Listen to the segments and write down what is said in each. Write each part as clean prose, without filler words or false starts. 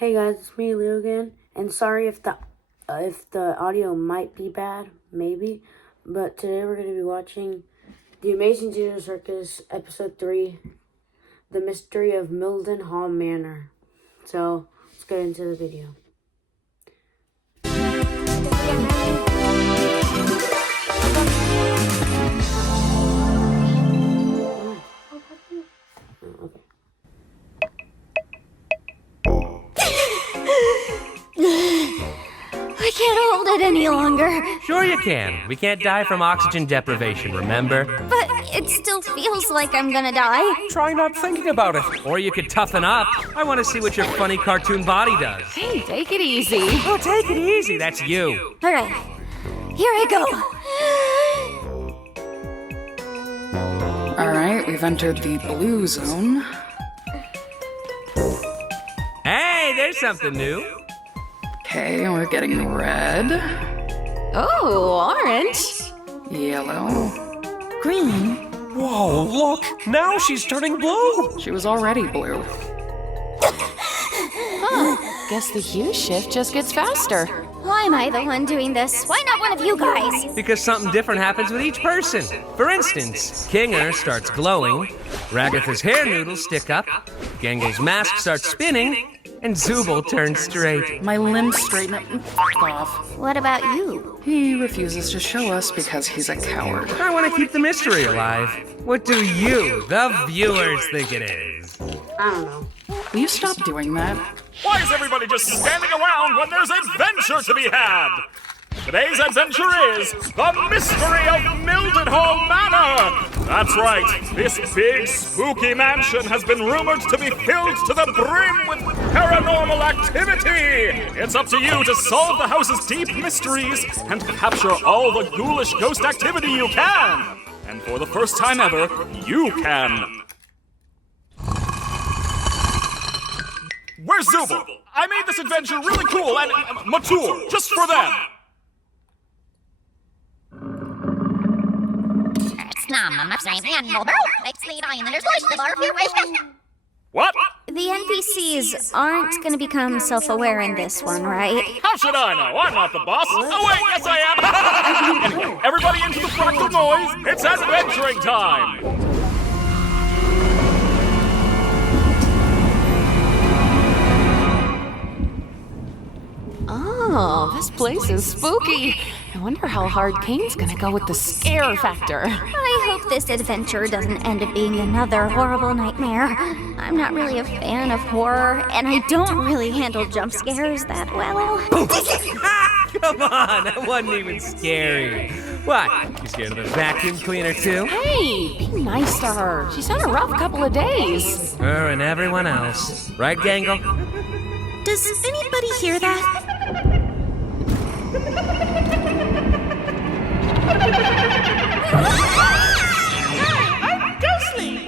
Hey guys, it's me, Leo again, and sorry if the audio might be bad, maybe, but today we're going to be watching the Amazing Digital Circus, Episode 3, The Mystery of Mildenhall Manor. So, let's get into the video. Okay. I can't hold it any longer. Sure you can. We can't die from oxygen deprivation, remember? But it still feels like I'm gonna die. Try not thinking about it. Or you could toughen up. I want to see what your funny cartoon body does. Hey, take it easy. Oh, take it easy. That's you. All right, here I go. All right, we've entered the blue zone. Hey, there's something new. Okay, we're getting red, Oh, orange. yellow. Green. Whoa, look. Now she's turning blue. She was already blue. Guess the hue shift just gets faster. Why am I the one doing this? Why not one of you guys? Because something different happens with each person. For instance, Kinger starts glowing, Ragatha's hair noodles stick up, Gengo's mask starts spinning, and Zubul turns straight. My limbs straighten up and f*** off. What about you? He refuses to show us because he's a coward. I want to keep the mystery alive. What do you, the viewers, think it is? I don't know. Will you stop doing that? Why is everybody just standing around when there's adventure to be had? Today's adventure is the mystery of Mildenhall Manor! That's right, this big spooky mansion has been rumored to be filled to the brim with paranormal activity! It's up to you to solve the house's deep mysteries and capture all the ghoulish ghost activity you can! And for the first time ever, you can! Where's Zubul? I made this adventure really cool and mature, just for them! What? The NPCs aren't gonna become self-aware in this one, right? How should I know? I'm not the boss. Oh wait, yes I am! Everybody into the fractal noise! It's adventuring time! Oh, this place is spooky. I wonder how hard Kane's gonna go with the scare factor. I hope this adventure doesn't end up being another horrible nightmare. I'm not really a fan of horror, and I don't really handle jump scares that well. Come on, that wasn't even scary. What? You scared of the vacuum cleaner too? Hey, be nice to her. She's had a rough couple of days. Her and everyone else. Right, Gangle? Does anybody hear that? I'm Ghostly,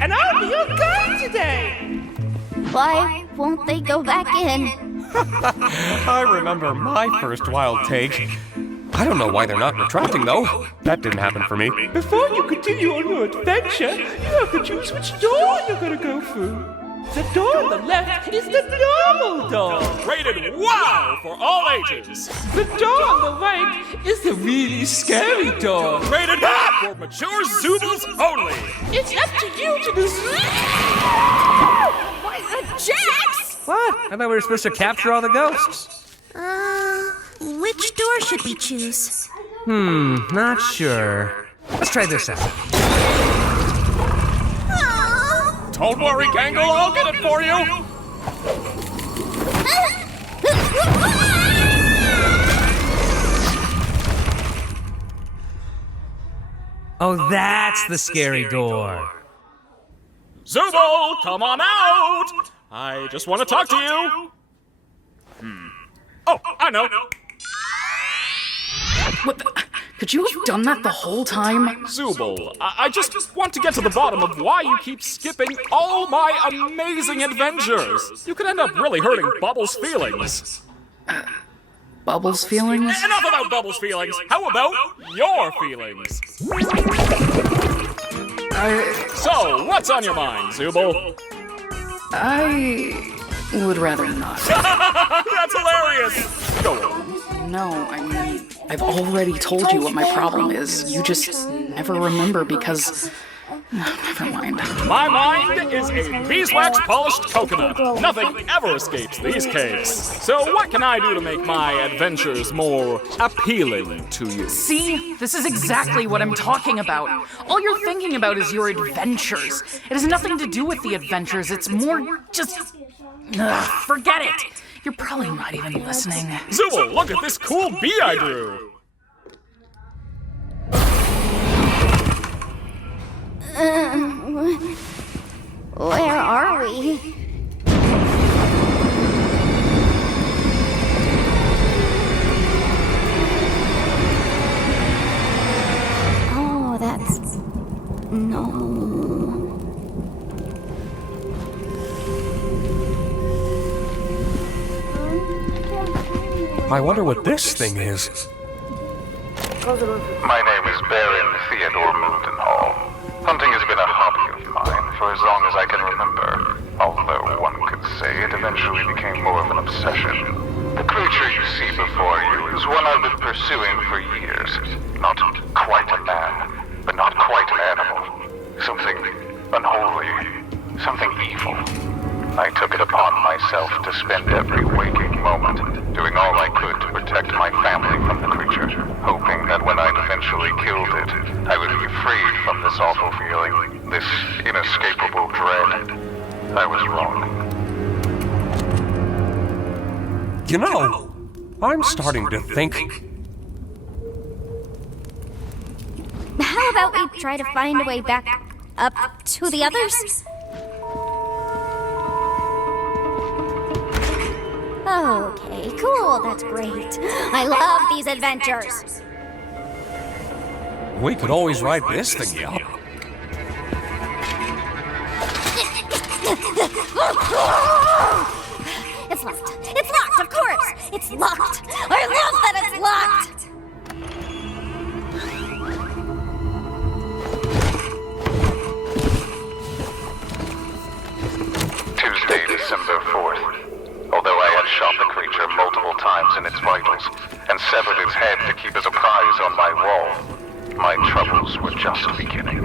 and I'll be your guide today. Why won't they go back in? I remember my first wild take. I don't know why they're not retracting, though. That didn't happen for me. Before you continue on your adventure, you have to choose which door you're gonna go through. The door on the left is the normal door. Rated WOW for all ages! The door on the right is the really scary door. Rated for mature Zubuls only! It's up to you to decide. Jax! What? I thought we were supposed to capture all the ghosts. Which door should we choose? Not sure. Let's try this out. Don't worry, Gangle, I'll get it for you! Oh, that's the scary door. Zubul, come on out! I just want to talk to you. Oh, I know. What the? Could you have done that the whole time? Zubul, I just want to get to the bottom of why you keep skipping all my amazing adventures. You could end up really hurting Bubbles' feelings. Bubbles' feelings? Enough about Bubbles' feelings. How about your feelings? I... So, what's on your mind, Zubul? would rather not. That's hilarious! Go on. No, I mean, I've already told you what my problem is. You just never remember because... Never mind. My mind is a beeswax polished coconut. Nothing ever escapes these caves. So what can I do to make my adventures more appealing to you? See? This is exactly what I'm talking about. All you're thinking about is your adventures. It has nothing to do with the adventures. It's more just... forget it. You're probably not even listening. Zubul, look at this cool bee I drew. Where are we? Oh, that's... No... I wonder what this thing is. My name is Baron Theodore Mildenhall. Hunting has been a hobby of mine for as long as I can remember, although one could say it eventually became more of an obsession. The creature you see before you is one I've been pursuing for years. Not quite a man, but not quite an animal. Something unholy, something evil. I took it upon myself to spend every waking moment doing all I could to protect my family from the creature, hoping that when I'd eventually killed it, I would be freed from this awful feeling, this inescapable dread. I was wrong. You know, I'm starting to think... How about we try to find a way back up to the others? Okay, cool, that's great. I love these adventures. We could always ride this thing, yeah. It's locked. It's locked, of course. It's locked. I love that it's locked. Tuesday, December 4th. Although I had shot the creature multiple times in its vitals and severed its head to keep as a prize on my wall, my troubles were just beginning.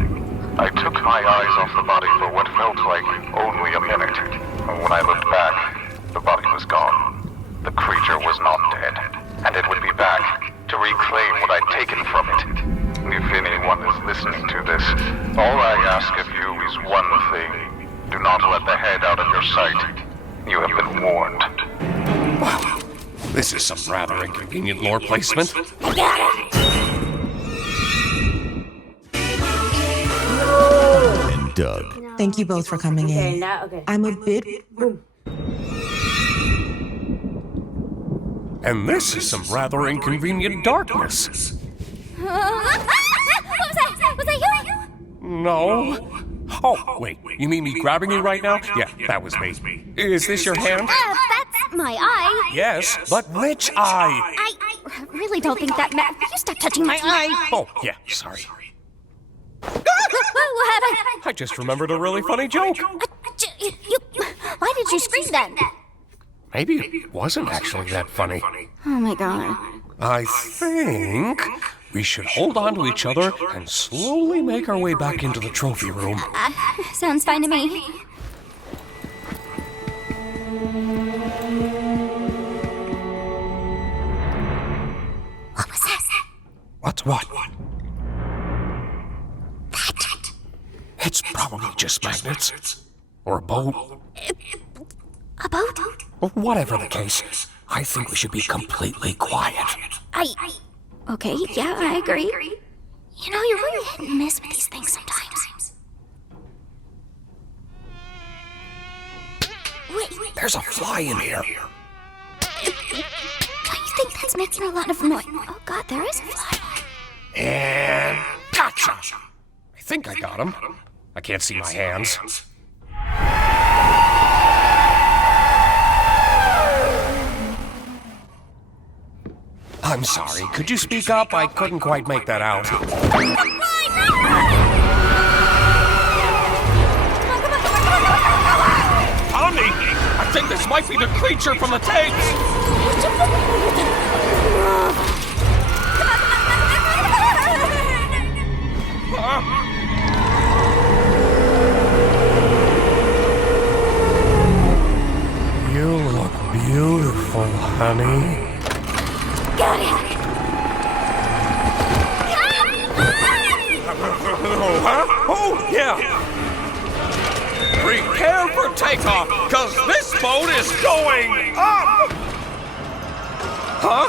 I took my eyes off the body for what felt like only a minute. When I looked back, the body was gone. The creature was not dead, and it would be back to reclaim what I'd taken from it. If anyone is listening to this, all I ask of you is one thing. Do not let the head out of your sight. You have been warned. Wow, this is some rather inconvenient lore placement. I got it! And Doug. Thank you both for coming Okay, in. now, okay. I'm a bit... Boom. And this is some rather inconvenient darkness. What was that? Was that you? No. Oh, wait, you mean me grabbing you right now? Yeah, that was me. Is this your hand? That's my eye. Yes, but which eye? I really don't think that matters. You stop touching my eye. Oh, yeah, sorry. What happened? I just remembered a really funny joke. Why did you scream then? Maybe it wasn't actually that funny. Oh my god. I think we should hold on to each other and slowly make our way back into the trophy room. Sounds fine to me. What was that? What's what? It's probably just magnets. Or a boat. A boat? Or whatever the case, I think we should be completely quiet. Okay, yeah, I agree. You know, you're really hit and miss with these things sometimes. Wait, There's a fly in here. don't you think that's making a lot of noise? Oh god, there is a fly. And gotcha! I think I got him. I can't see my hands. I'm sorry, could you speak up? I couldn't quite make that out. Tommy, I think this might be the creature from the tapes! You look beautiful, honey. Got it. Oh, yeah! Prepare for takeoff, cause this boat is going up! Huh?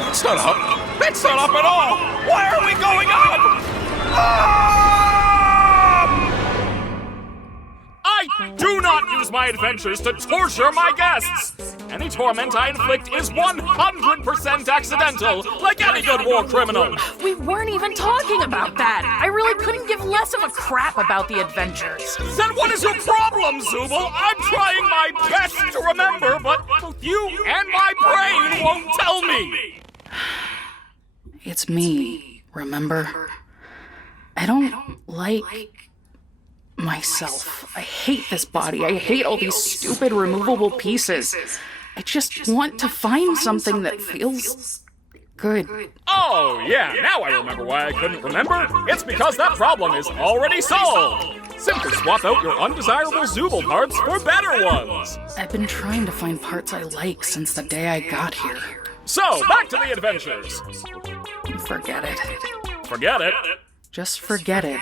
That's not up. That's not up at all! Why are we going up? I do not use my adventures to torture my guests! Any torment I inflict is 100% accidental, like any good war criminal! We weren't even talking about that. I really couldn't give less of a crap about the adventures. Then what is your problem, Zubul? I'm trying my best to remember, but both you and my brain won't tell me! It's me, remember? I don't like myself. I hate this body. I hate all these stupid removable pieces. I just want to find something that feels good. Oh, yeah, now I remember why I couldn't remember. It's because that problem is already solved. Simply swap out your undesirable Zubul parts for better ones. I've been trying to find parts I like since the day I got here. So, back to the adventures. Forget it. Forget it? Just forget it.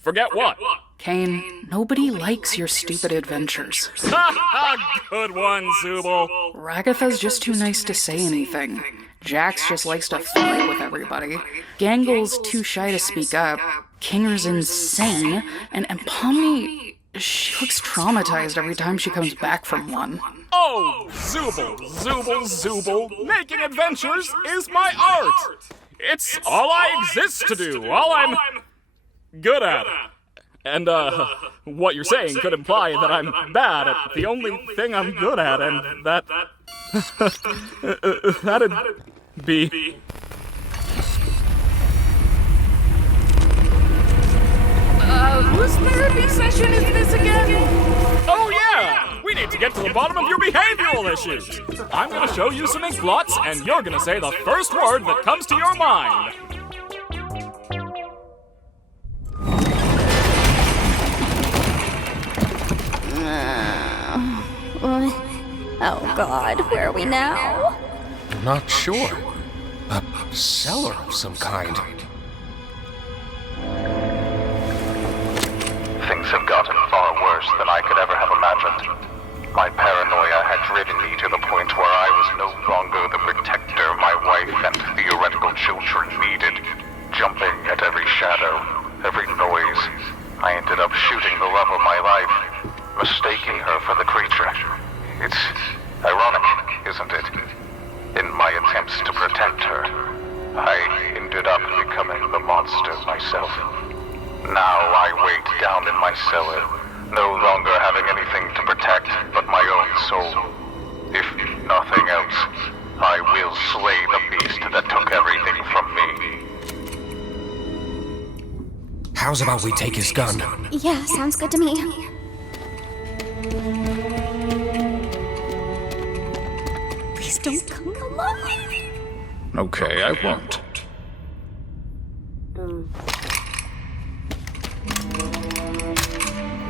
Forget what? Kane, nobody likes your stupid adventures. Ha ha! Good one, Zubul. Ragatha's just too nice to say anything. Jax just likes to fight with everybody. Gangle's too shy to speak up. Kinger's insane. And Pomni, she looks traumatized every time she comes back from one. Oh, Zubul, Zubul, Zubul. Making adventures is my art. It's all I exist to do, all I'm good at. And, what you're saying could imply that I'm bad at the only thing I'm good at, and that... that'd be... Whose therapy session is this again? Oh yeah! We need to get to the bottom of your behavioral issues. I'm gonna show you some ink blots, and you're gonna say the first word that comes to your mind. Oh God, where are we now? Not sure. A cellar of some kind. Things have gotten far worse than I could ever have imagined. My paranoia had driven me to the point where I was no longer the protector my wife and theoretical children needed. Jumping at every shadow, every noise, I ended up shooting the love of my life, mistaking her for the creature. It's ironic, isn't it? In my attempts to protect her, I ended up becoming the monster myself. Now I wait down in my cellar, no longer having anything to protect but my own soul. If nothing else, I will slay the beast that took everything from me. How's about we take his gun? Yeah, sounds good to me. Please don't come alive. Okay, I won't.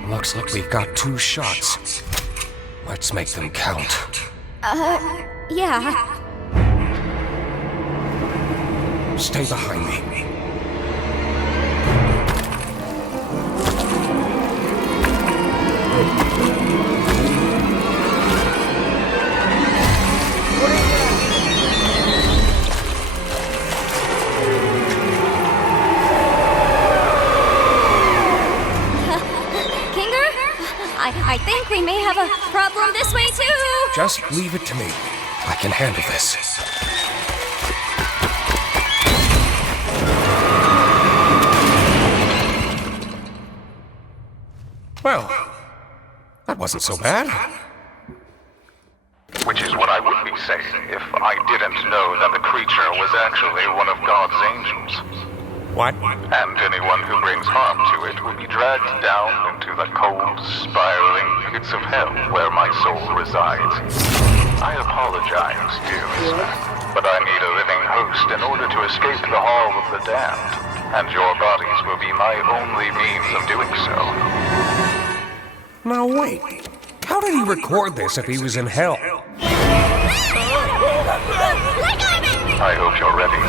Looks like we've got 2 shots. Let's make them count. Yeah. Stay behind me. I think we may have a problem this way too. Just leave it to me. I can handle this. Well, that wasn't so bad. Which is what I would be saying if I didn't know that the creature was actually one of God's angels. What? And anyone who brings harm to it will be dragged down into the cold, spiraling pits of hell where my soul resides. I apologize, dear listener, but I need a living host in order to escape the Hall of the Damned, and your bodies will be my only means of doing so. Now wait, how did he record this if he was in hell? I hope you're ready,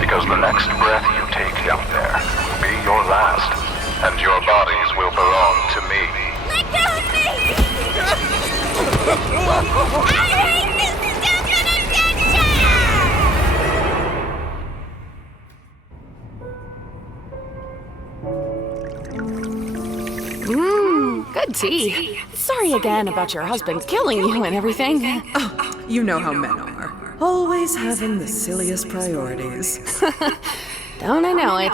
because the next breath you take down there will be your last, and your bodies will belong to me. Let go of me! I hate this stupid adventure! Good tea. Sorry again about your husband killing you and everything. Oh, you know how men are. Always having the silliest priorities. Don't I know it?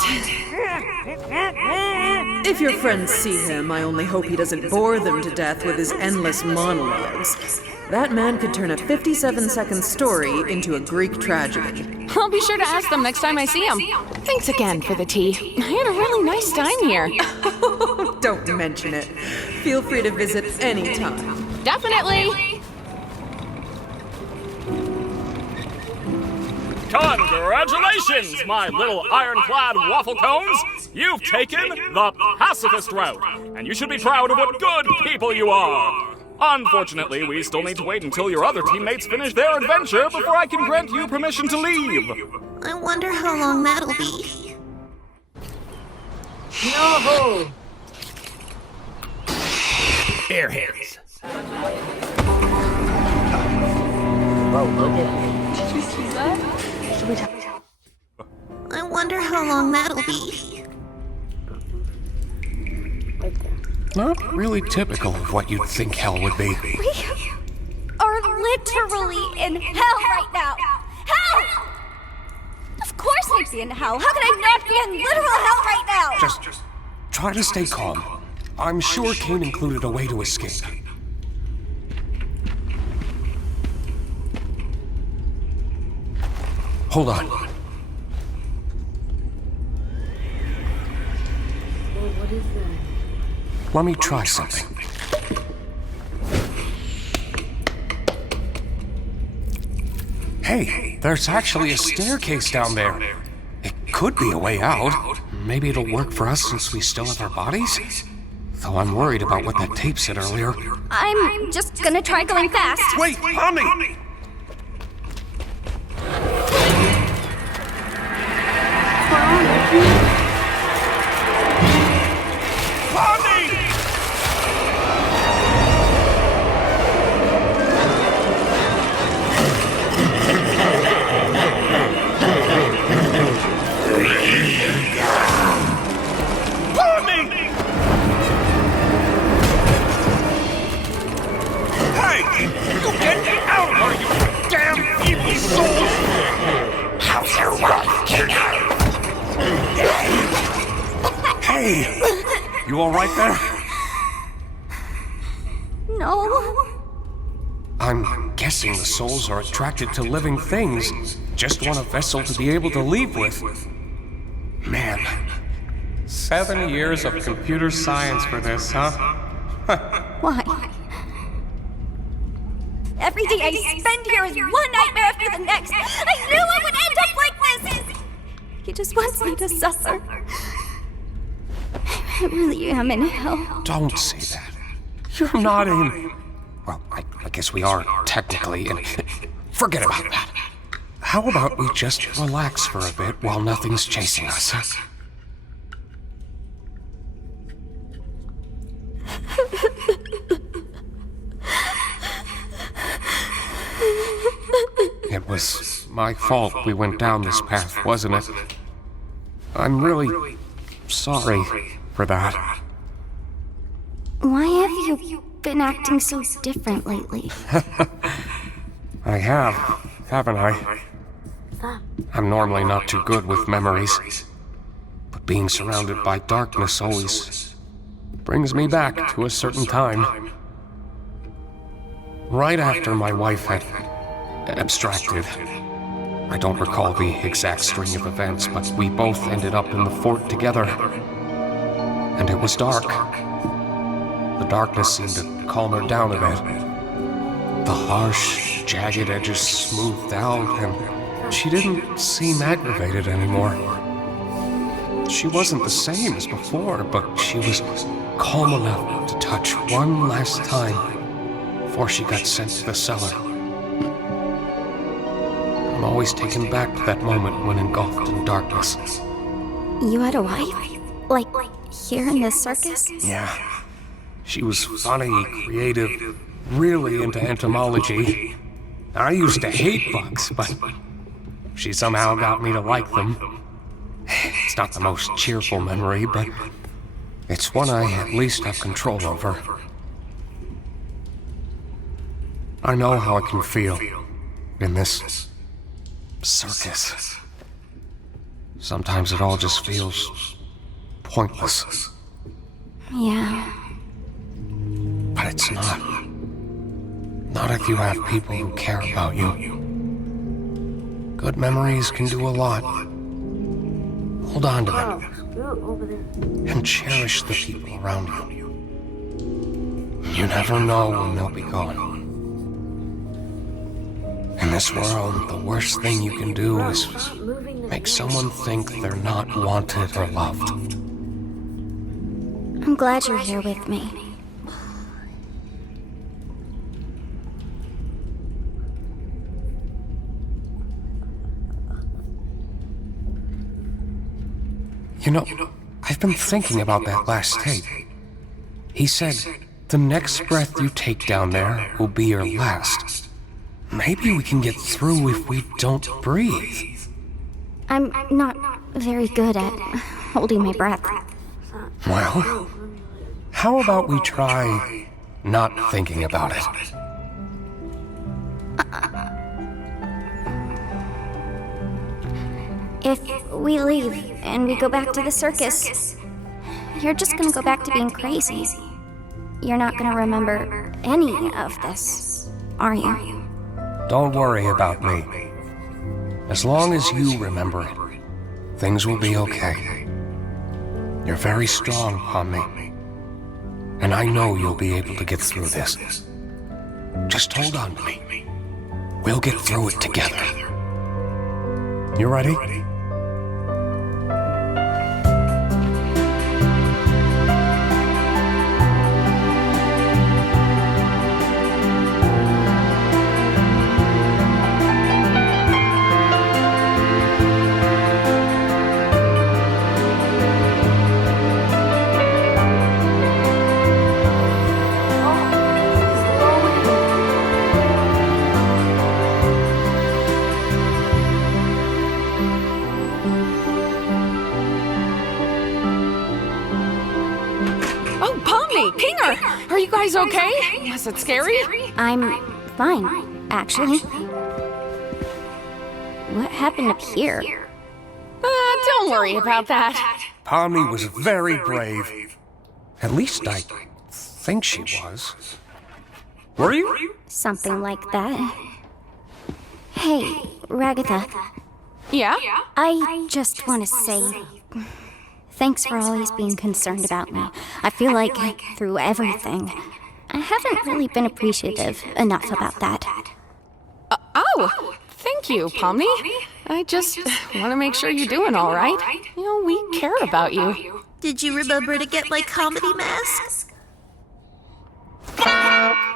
If your friends see him, I only hope he doesn't bore them to death with his endless monologues. That man could turn a 57-second story into a Greek tragedy. I'll be sure to ask them next time I see him. Thanks again for the tea. I had a really nice time here. Don't mention it. Feel free to visit anytime. Definitely. Congratulations, my little ironclad waffle cones! You've taken the pacifist route, and you should be proud of what good people you are! Unfortunately, we still need to wait until your other teammates finish their adventure before I can grant you permission to leave. I wonder how long that'll be. No! Airheads. I wonder how long that'll be. Right there. Not really typical of what you'd think hell would be. We are literally in hell right now. Hell! Of course I'd be in hell. How could I not be in literal hell right now? Just try to stay calm. I'm sure Cain included a way to escape. Hold on. What is that? Let me try something. Hey, there's actually a staircase down there. It could be a way out. Maybe it'll work for us since we still have our bodies? Though I'm worried about what that tape said earlier. I'm just gonna try going fast. Wait, honey! Hey! You alright there? No. I'm guessing the souls are attracted to living things. Just want a vessel to be able to leave with. Man. 7 years of computer science for this, huh? Why? Every day I spend here is one nightmare after the next. I knew I would end up like this! He just wants me to suffer. I really am in hell. Don't say that. You're not in... Well, I guess we are technically in... Forget about that. How about we just relax for a bit while nothing's chasing us? It was my fault we went down this path, wasn't it? I'm really sorry for that. Why have you been acting so different lately? I have, haven't I? I'm normally not too good with memories, but being surrounded by darkness always brings me back to a certain time. Right after my wife had abstracted, I don't recall the exact string of events, but we both ended up in the fort together. And it was dark. The darkness seemed to calm her down a bit. The harsh, jagged edges smoothed out, and she didn't seem aggravated anymore. She wasn't the same as before, but she was calm enough to touch one last time before she got sent to the cellar. I'm always taken back to that moment when engulfed in darkness. You had a wife? Like, here in this circus? Yeah. She was funny, creative, really into entomology. I used to hate bugs, but she somehow got me to like them. It's not the most cheerful memory, but it's one I at least have control over. I know how it can feel in this circus. Sometimes it all just feels pointless. Yeah. But it's not. Not if you have people who care about you. Good memories can do a lot. Hold on to them. Over there. And cherish the people around you. You never know when they'll be gone. In this world, the worst thing you can do is make someone think they're not wanted or loved. I'm glad you're here with me. You know, I've been thinking about that last tape. He said, the next breath you take down there will be your last. Maybe we can get through if we don't breathe. I'm not very good at holding my breath. Well, how about we try not thinking about it? If we leave and we go back to the circus, you're just gonna go back to being crazy. You're not gonna remember any of this, are you? Don't worry about me. As long as you remember it, things will be okay. You're very strong, Pomni. And I know you'll be able to get through this. Just hold on to me. We'll get through it together. You ready? Kinger! Are you guys okay? Was it scary? I'm fine, actually. What happened up here? Don't worry about that. Pomni was very brave. At least I think she was. Were you? Something like that. Hey, Ragatha. Yeah? I just want to say thanks for always being concerned about me. I feel like through everything, I haven't really been appreciative enough about that. Oh, thank you, Pomni. I just want to make sure you're doing all right. You know, we care about you. Did you remember to get my comedy mask?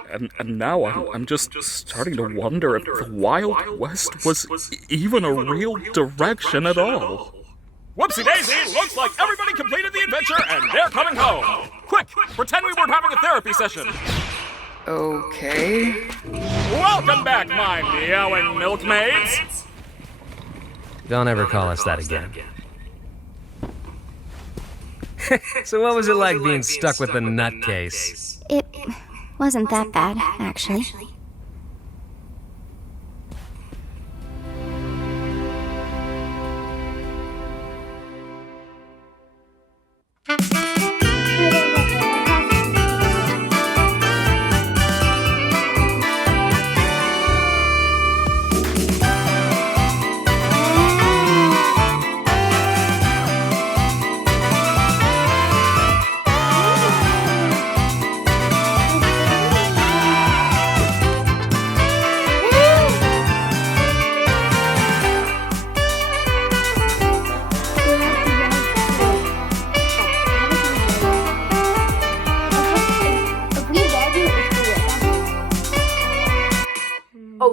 And now I'm just starting to wonder if the Wild West was even a real direction at all. Whoopsie daisy, looks like everybody completed the adventure and they're coming home. Quick, pretend we weren't having a therapy session. Okay. Welcome back, my meowing milkmaids. Don't ever call us that again. So what was it like being stuck with the nutcase? It wasn't that bad, actually.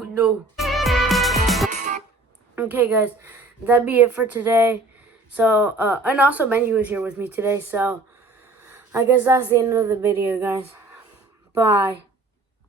Oh no. Okay, guys, that'd be it for today. So, and also Benji was here with me today, so I guess that's the end of the video, guys. Bye.